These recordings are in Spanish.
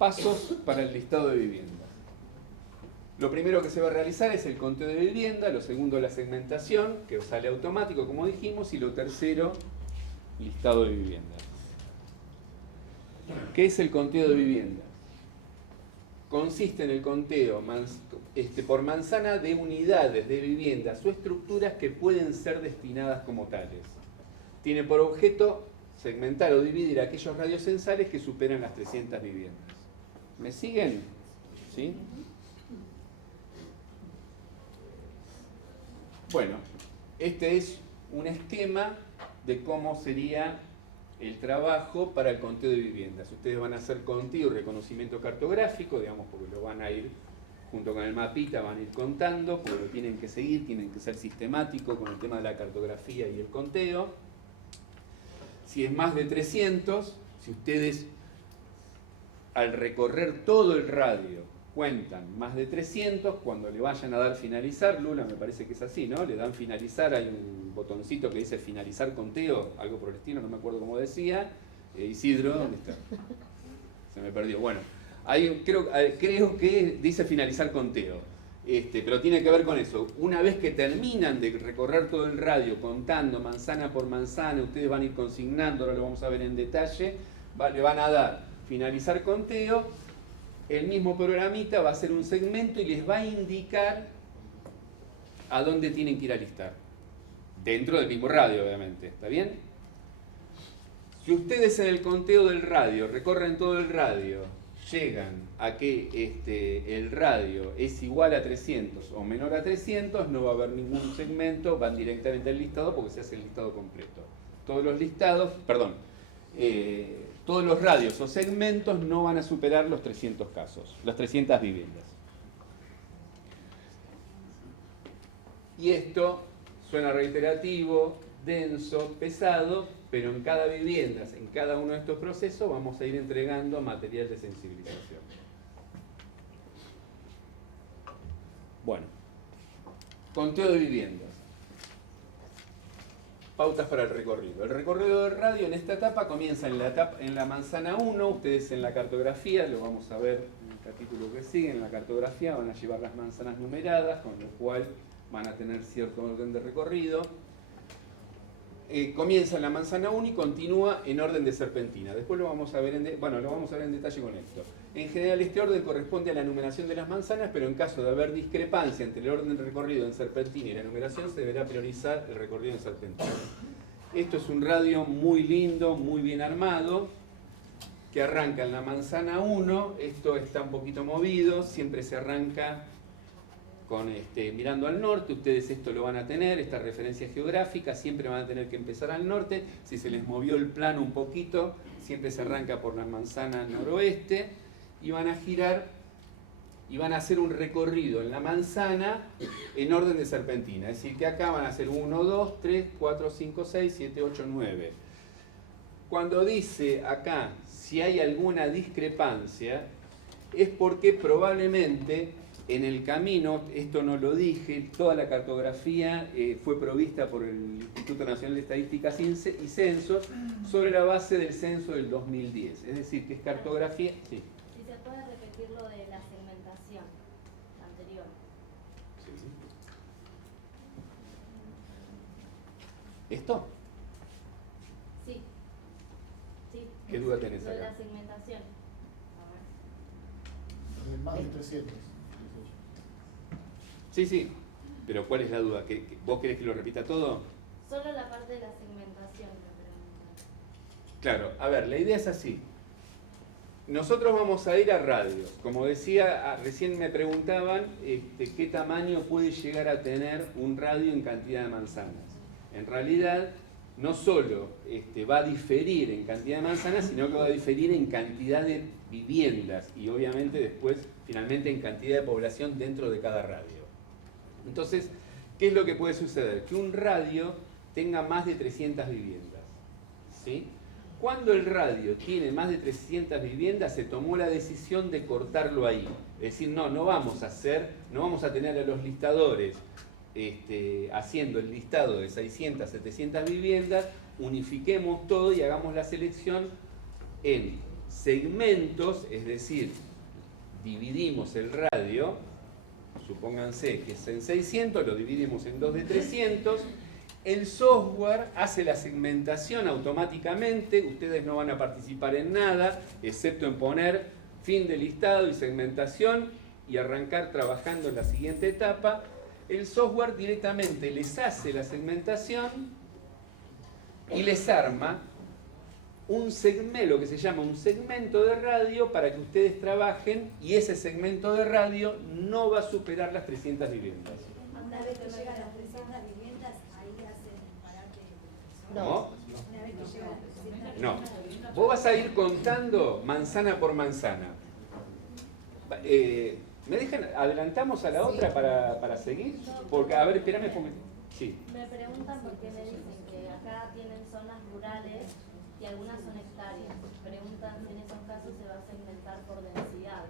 Pasos para el listado de viviendas. Lo primero que se va a realizar es el conteo de vivienda, lo segundo la segmentación, que sale automático como dijimos, y lo tercero, listado de viviendas. ¿Qué es el conteo de viviendas? Consiste en el conteo por manzana de unidades de viviendas o estructuras que pueden ser destinadas como tales. Tiene por objeto segmentar o dividir aquellos radios censales que superan las 300 viviendas. ¿Me siguen? ¿Sí? Bueno, este es un esquema de cómo sería el trabajo para el conteo de viviendas. Ustedes van a hacer conteo y reconocimiento cartográfico, digamos, porque lo van a ir junto con el mapita, van a ir contando, porque lo tienen que seguir, tienen que ser sistemáticos con el tema de la cartografía y el conteo. Si es más de 300, si ustedes al recorrer todo el radio cuentan más de 300, cuando le vayan a dar finalizar, Lula me parece que es así, ¿no? Le dan finalizar, hay un botoncito que dice finalizar conteo, algo por el estilo, no me acuerdo cómo decía. Isidro, ¿dónde está? Se me perdió. Bueno, creo que dice finalizar conteo, pero tiene que ver con eso. Una vez que terminan de recorrer todo el radio contando manzana por manzana, ustedes van a ir consignando, ahora lo vamos a ver en detalle, le van a dar finalizar conteo, el mismo programita va a hacer un segmento y les va a indicar a dónde tienen que ir a listar. Dentro del mismo radio, obviamente. ¿Está bien? Si ustedes en el conteo del radio recorren todo el radio, llegan a que el radio es igual a 300 o menor a 300, no va a haber ningún segmento, van directamente al listado porque se hace el listado completo. Todos los listados, todos los radios o segmentos no van a superar los 300 casos, las 300 viviendas. Y esto suena reiterativo, denso, pesado, pero en cada vivienda, en cada uno de estos procesos vamos a ir entregando material de sensibilización. Bueno, conteo de viviendas. Pautas para el recorrido. El recorrido del radio en esta etapa comienza en la manzana 1, ustedes en la cartografía, lo vamos a ver en el capítulo que sigue, en la cartografía van a llevar las manzanas numeradas, con lo cual van a tener cierto orden de recorrido. Comienza en la manzana 1 y continúa en orden de serpentina. Después lo vamos a ver en detalle con esto. En general este orden corresponde a la numeración de las manzanas, pero en caso de haber discrepancia entre el orden de recorrido en serpentina y la numeración, se deberá priorizar el recorrido en serpentina. Esto es un radio muy lindo, muy bien armado, que arranca en la manzana 1. Esto está un poquito movido, siempre se arranca mirando al norte. Ustedes esto lo van a tener, esta referencia geográfica, siempre van a tener que empezar al norte. Si se les movió el plano un poquito, siempre se arranca por la manzana noroeste y van a girar y van a hacer un recorrido en la manzana en orden de serpentina. Es decir, que acá van a hacer 1, 2, 3, 4, 5, 6, 7, 8, 9. Cuando dice acá si hay alguna discrepancia, es porque probablemente en el camino, esto no lo dije, toda la cartografía fue provista por el Instituto Nacional de Estadísticas y Censos sobre la base del censo del 2010. Es decir, que es cartografía... Sí. Si se puede repetir lo de la segmentación anterior. Sí. ¿Esto? Sí. ¿Qué duda tenés acá? Lo de acá? la segmentación. Más de 300. Sí, pero ¿cuál es la duda? ¿Vos querés que lo repita todo? Solo la parte de la segmentación me preguntan. Claro, a ver, la idea es así. Nosotros vamos a ir a radios. Como decía, recién me preguntaban qué tamaño puede llegar a tener un radio en cantidad de manzanas. En realidad, no solo va a diferir en cantidad de manzanas, sino que va a diferir en cantidad de viviendas y obviamente después, finalmente, en cantidad de población dentro de cada radio. Entonces, ¿qué es lo que puede suceder? Que un radio tenga más de 300 viviendas. ¿Sí? Cuando el radio tiene más de 300 viviendas, se tomó la decisión de cortarlo ahí. Es decir, no vamos a tener a los listadores haciendo el listado de 600, 700 viviendas, unifiquemos todo y hagamos la selección en segmentos, es decir, dividimos el radio, supónganse que es en 600, lo dividimos en 2 de 300, el software hace la segmentación automáticamente, ustedes no van a participar en nada, excepto en poner fin de listado y segmentación y arrancar trabajando en la siguiente etapa. El software directamente les hace la segmentación y les arma un segmento, lo que se llama un segmento de radio para que ustedes trabajen, y ese segmento de radio no va a superar las 300 viviendas. Una vez que llegan las 300 viviendas, ahí hacen parate. ¿No? Una vez que llegan las 300 No. Vos vas a ir contando manzana por manzana. ¿Me dejan? ¿Adelantamos a la otra para seguir? Porque, a ver, espérame. Sí. Me preguntan por qué me dicen que acá tienen zonas rurales y algunas son hectáreas. Preguntan si en esos casos se va a segmentar por densidad.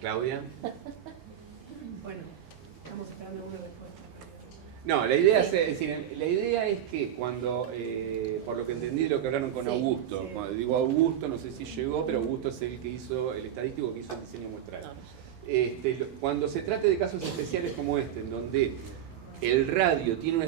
Claudia. Bueno, estamos esperando una respuesta. No, la idea, la idea es que cuando, por lo que entendí de lo que hablaron con Augusto, sí. Cuando digo Augusto, no sé si llegó, pero Augusto es el que hizo, el estadístico que hizo el diseño muestral. Cuando se trate de casos especiales como este, en donde el radio tiene una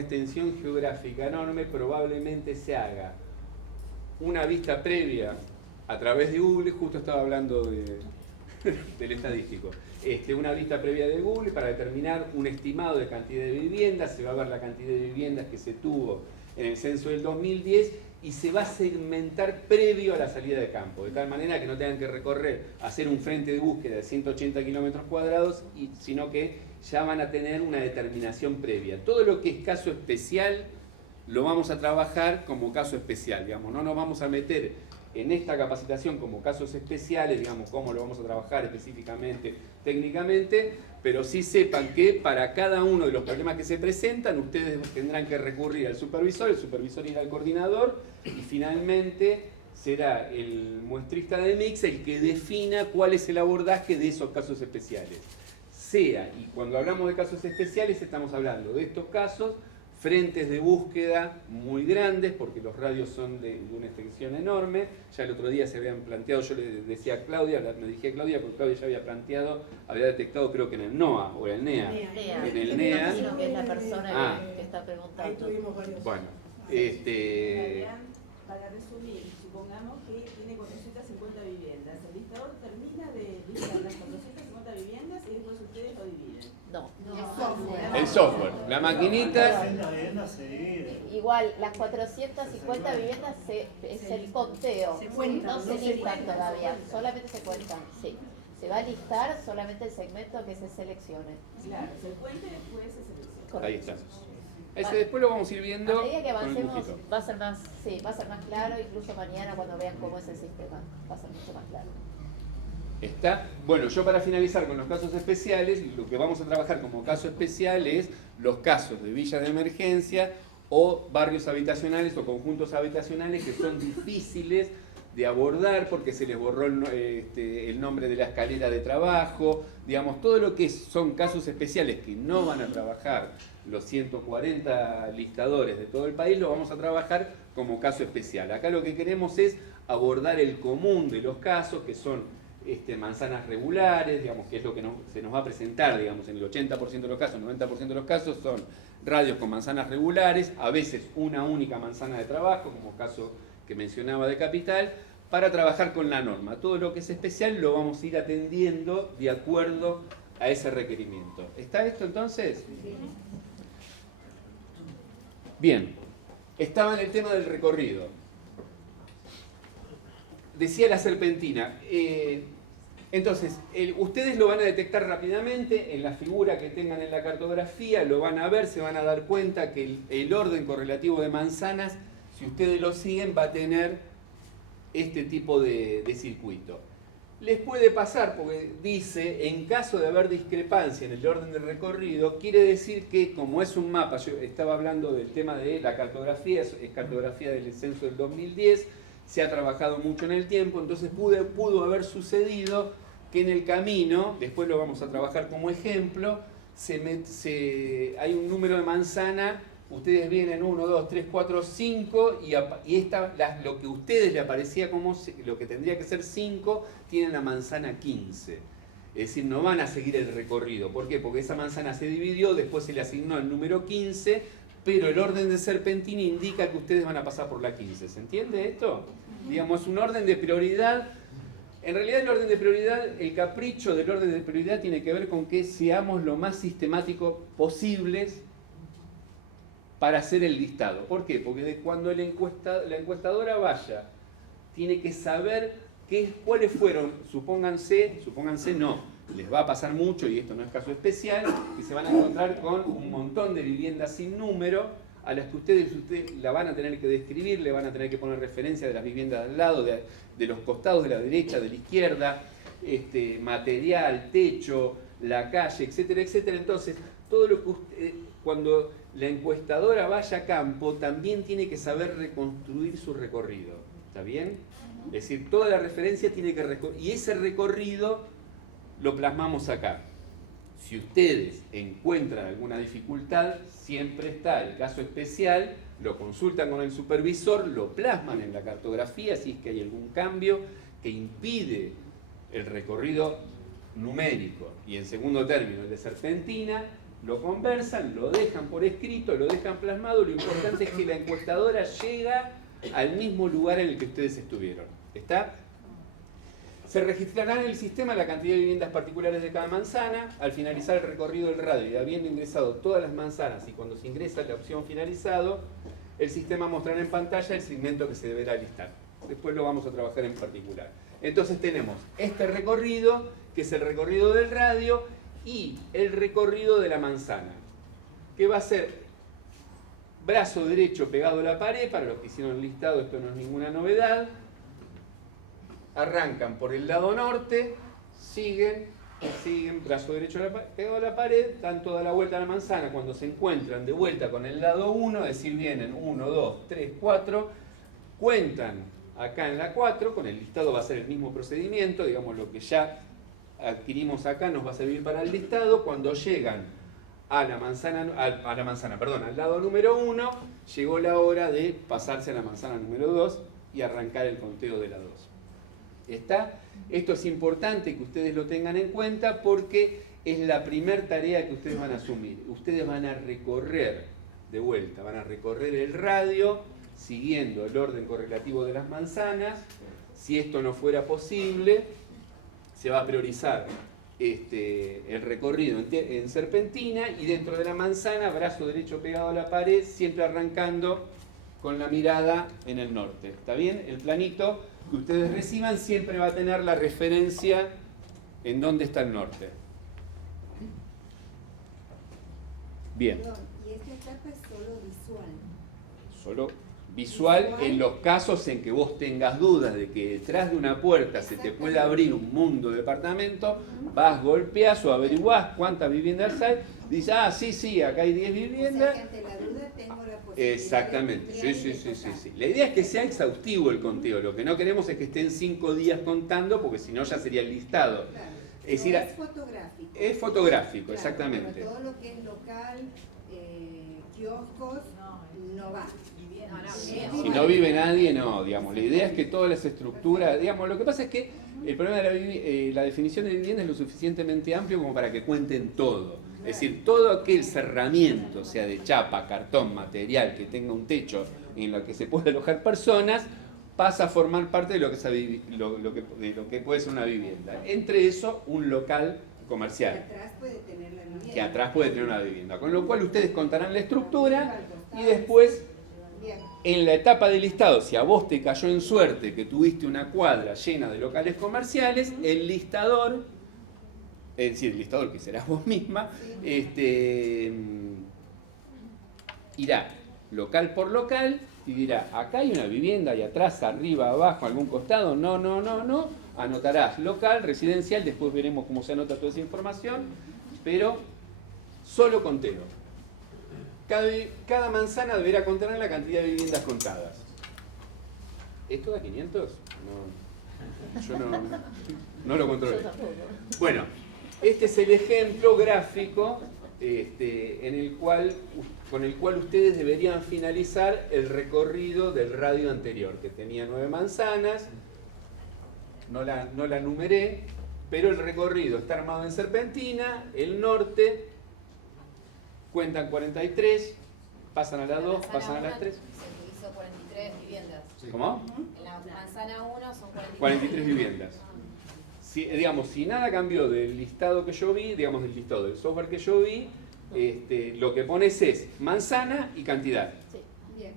extensión geográfica enorme, probablemente se haga una vista previa a través de Google, justo estaba hablando del estadístico, una vista previa de Google para determinar un estimado de cantidad de viviendas, se va a ver la cantidad de viviendas que se tuvo en el censo del 2010 y se va a segmentar previo a la salida de campo, de tal manera que no tengan que recorrer, hacer un frente de búsqueda de 180 kilómetros cuadrados, sino que ya van a tener una determinación previa. Todo lo que es caso especial lo vamos a trabajar como caso especial, digamos, no nos vamos a meter en esta capacitación como casos especiales, digamos, cómo lo vamos a trabajar específicamente, técnicamente, pero sí sepan que para cada uno de los problemas que se presentan, ustedes tendrán que recurrir al supervisor, el supervisor irá al coordinador, y finalmente será el muestrista de mix el que defina cuál es el abordaje de esos casos especiales. Y cuando hablamos de casos especiales, estamos hablando de estos casos, frentes de búsqueda muy grandes, porque los radios son de una extensión enorme. Ya el otro día se habían planteado, yo le decía a Claudia, me dije a Claudia, porque Claudia ya había planteado, había detectado creo que en el NOA o en el NEA. En el NEA. Imagino que es la persona que está Ahí preguntando. tuvimos varios. Bueno, Para resumir, supongamos que tiene 450 viviendas. El listador termina de listar las 450 viviendas y después ustedes lo dividen. No. el software, la maquinita. Igual, las 450 viviendas es el conteo. Se cuentan, No se listan todavía, solamente se cuentan, sí. Se va a listar solamente el segmento que se seleccione. Claro, se cuenta y después se selecciona. Ahí está. Ese después lo vamos a ir viendo. A medida que con el avancemos dibujito. va a ser más claro, incluso mañana cuando vean cómo es el sistema, va a ser mucho más claro. ¿Está? Bueno, yo para finalizar con los casos especiales, lo que vamos a trabajar como caso especial es los casos de villas de emergencia o barrios habitacionales o conjuntos habitacionales que son difíciles de abordar porque se les borró el nombre de la escalera de trabajo, digamos, todo lo que son casos especiales que no van a trabajar los 140 listadores de todo el país, lo vamos a trabajar como caso especial. Acá lo que queremos es abordar el común de los casos, que son manzanas regulares, digamos, que es lo que se nos va a presentar, digamos, en el 80% de los casos, 90% de los casos son radios con manzanas regulares, a veces una única manzana de trabajo, como caso que mencionaba de Capital, para trabajar con la norma. Todo lo que es especial lo vamos a ir atendiendo de acuerdo a ese requerimiento. ¿Está esto entonces? Bien, estaba en el tema del recorrido. Decía la serpentina. Entonces, ustedes lo van a detectar rápidamente en la figura que tengan en la cartografía, lo van a ver, se van a dar cuenta que el orden correlativo de manzanas, si ustedes lo siguen, va a tener este tipo de circuito. Les puede pasar, porque dice, en caso de haber discrepancia en el orden del recorrido, quiere decir que como es un mapa, yo estaba hablando del tema de la cartografía, es cartografía del censo del 2010, se ha trabajado mucho en el tiempo, entonces pudo haber sucedido que en el camino, después lo vamos a trabajar como ejemplo, hay un número de manzana ustedes vienen 1, 2, 3, 4, 5 y lo que a ustedes le aparecía como lo que tendría que ser 5, tienen la manzana 15. Es decir, no van a seguir el recorrido. ¿Por qué? Porque esa manzana se dividió, después se le asignó el número 15, pero el orden de serpentina indica que ustedes van a pasar por la 15. ¿Se entiende esto? Digamos, un orden de prioridad. En realidad el orden de prioridad, el capricho del orden de prioridad tiene que ver con que seamos lo más sistemáticos posibles para hacer el listado. ¿Por qué? Porque cuando la encuestadora vaya, tiene que saber cuáles fueron, supónganse no, les va a pasar mucho, y esto no es caso especial, que se van a encontrar con un montón de viviendas sin número, a las que ustedes la van a tener que describir, le van a tener que poner referencia de las viviendas de al lado, de los costados, de la derecha, de la izquierda, material, techo, la calle, etcétera, etcétera. Entonces, todo lo que cuando la encuestadora vaya a campo, también tiene que saber reconstruir su recorrido. ¿Está bien? Es decir, toda la referencia tiene que y ese recorrido lo plasmamos acá. Si ustedes encuentran alguna dificultad, siempre está el caso especial, lo consultan con el supervisor, lo plasman en la cartografía si es que hay algún cambio que impide el recorrido numérico. Y en segundo término, el de serpentina, lo conversan, lo dejan por escrito, lo dejan plasmado. Lo importante es que la encuestadora llega al mismo lugar en el que ustedes estuvieron. ¿Está? Se registrará en el sistema la cantidad de viviendas particulares de cada manzana. Al finalizar el recorrido del radio y habiendo ingresado todas las manzanas, y cuando se ingresa la opción finalizado, el sistema mostrará en pantalla el segmento que se deberá listar. Después lo vamos a trabajar en particular. Entonces tenemos este recorrido, que es el recorrido del radio, y el recorrido de la manzana, que va a ser brazo derecho pegado a la pared. Para los que hicieron el listado, esto no es ninguna novedad. Arrancan por el lado norte, siguen, brazo derecho pegado a la pared, dan toda la vuelta a la manzana. Cuando se encuentran de vuelta con el lado 1, es decir, vienen 1, 2, 3, 4, cuentan acá en la 4, con el listado va a ser el mismo procedimiento, digamos, lo que ya adquirimos acá nos va a servir para el listado. Cuando llegan al lado número 1, llegó la hora de pasarse a la manzana número 2 y arrancar el conteo de la 2. ¿Está? Esto es importante que ustedes lo tengan en cuenta porque es la primera tarea que ustedes van a asumir. Ustedes van a recorrer de vuelta, van a recorrer el radio siguiendo el orden correlativo de las manzanas. Si esto no fuera posible, se va a priorizar el recorrido en serpentina, y dentro de la manzana, brazo derecho pegado a la pared, siempre arrancando con la mirada en el norte. ¿Está bien? El planito que ustedes reciban siempre va a tener la referencia en dónde está el norte. Bien. Y esta etapa es solo visual. Solo visual en los casos en que vos tengas dudas de que detrás de una puerta se te puede abrir un mundo de departamento, vas, golpeás o averiguás cuántas viviendas hay, dices, sí, acá hay 10 viviendas. O sea, que ante la duda tengo la posibilidad. Exactamente, sí. La idea es que sea exhaustivo el conteo, lo que no queremos es que estén 5 días contando, porque si no ya sería el listado. Claro. Es decir, es fotográfico. Es fotográfico, Claro, exactamente. pero todo lo que es local, kioscos, no va. Si no vive nadie, no, digamos. La idea es que todas las estructuras, digamos, lo que pasa es que el problema de la definición de vivienda es lo suficientemente amplio como para que cuenten todo. Es decir, todo aquel cerramiento, sea de chapa, cartón, material, que tenga un techo en lo que se pueda alojar personas, pasa a formar parte de lo que puede ser una vivienda. Entre eso, un local comercial. Que atrás puede tener la vivienda. Que atrás puede tener una vivienda. Con lo cual ustedes contarán la estructura y después, en la etapa de listado, si a vos te cayó en suerte que tuviste una cuadra llena de locales comerciales, el listador, es decir, el listador que serás vos misma, irá local por local y dirá, acá hay una vivienda y atrás, arriba, abajo, algún costado, no, anotarás local, residencial, después veremos cómo se anota toda esa información, pero solo conteo. Cada manzana deberá contener la cantidad de viviendas contadas. ¿Esto da 500? No, yo no lo controlé. Bueno, este es el ejemplo gráfico con el cual ustedes deberían finalizar el recorrido del radio anterior, que tenía 9 manzanas, no la numeré, pero el recorrido está armado en serpentina, el norte, cuentan 43, pasan a la 2, pasan a las 3. Se hizo 43 viviendas. ¿Cómo? En la manzana 1 son 43 viviendas. Si nada cambió del listado que yo vi, digamos del listado del software que yo vi, lo que pones es manzana y cantidad. Sí. Bien.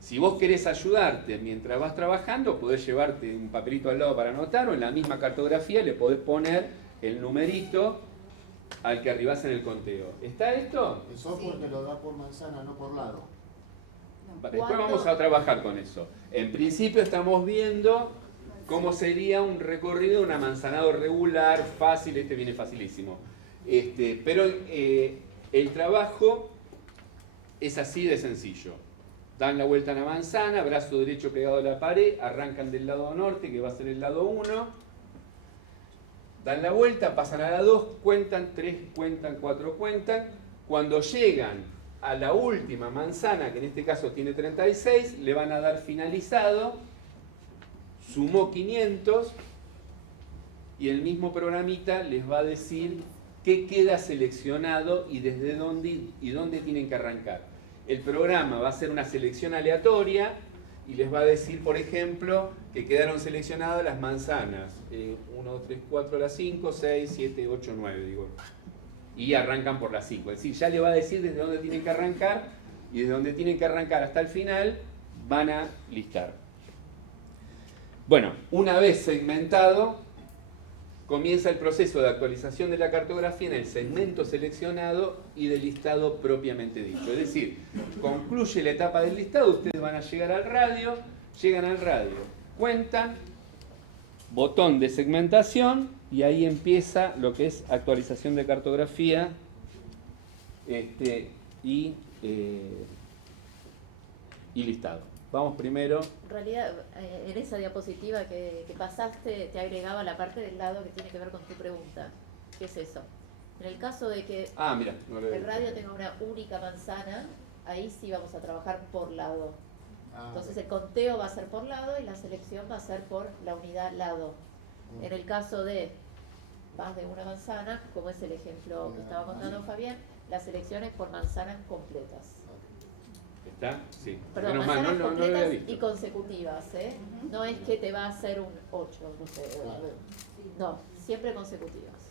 Si vos querés ayudarte mientras vas trabajando, podés llevarte un papelito al lado para anotar, o en la misma cartografía le podés poner el numerito al que arribás en el conteo. ¿Está esto? El software te lo da por manzana, no por lado. Después vamos a trabajar con eso. En principio estamos viendo cómo sería un recorrido de un amanzanado regular, fácil, este viene facilísimo. Pero el trabajo es así de sencillo. Dan la vuelta a la manzana, brazo derecho pegado a la pared, arrancan del lado norte, que va a ser el lado 1. Dan la vuelta, pasan a la 2, cuentan 3, cuentan 4, cuentan. Cuando llegan a la última manzana, que en este caso tiene 36, le van a dar finalizado, sumó 500 y el mismo programita les va a decir qué queda seleccionado y desde dónde tienen que arrancar. El programa va a hacer una selección aleatoria y les va a decir, por ejemplo, que quedaron seleccionadas las manzanas 1, 2, 3, 4, las 5, 6, 7, 8, 9, digo. Y arrancan por las 5. Es decir, ya le va a decir desde dónde tienen que arrancar y desde dónde tienen que arrancar hasta el final van a listar. Bueno, una vez segmentado, comienza el proceso de actualización de la cartografía en el segmento seleccionado y del listado propiamente dicho. Es decir, concluye la etapa del listado, ustedes van a llegar al radio, llegan al radio, cuentan, botón de segmentación y ahí empieza lo que es actualización de cartografía y listado. Vamos primero. En realidad, en esa diapositiva que pasaste, te agregaba la parte del lado que tiene que ver con tu pregunta. ¿Qué es eso? En el caso de que Mira, no le el radio tenga una única manzana, ahí sí vamos a trabajar por lado. Entonces el conteo va a ser por lado y la selección va a ser por la unidad lado. En el caso de más de una manzana, como es el ejemplo que estaba contando Fabián, la selección es por manzanas completas. ¿Está? Sí. Perdón, Menos mal, manzanas no lo había completas visto. y consecutivas, ¿eh? No es que te va a hacer un 8, no sé. No, siempre consecutivas.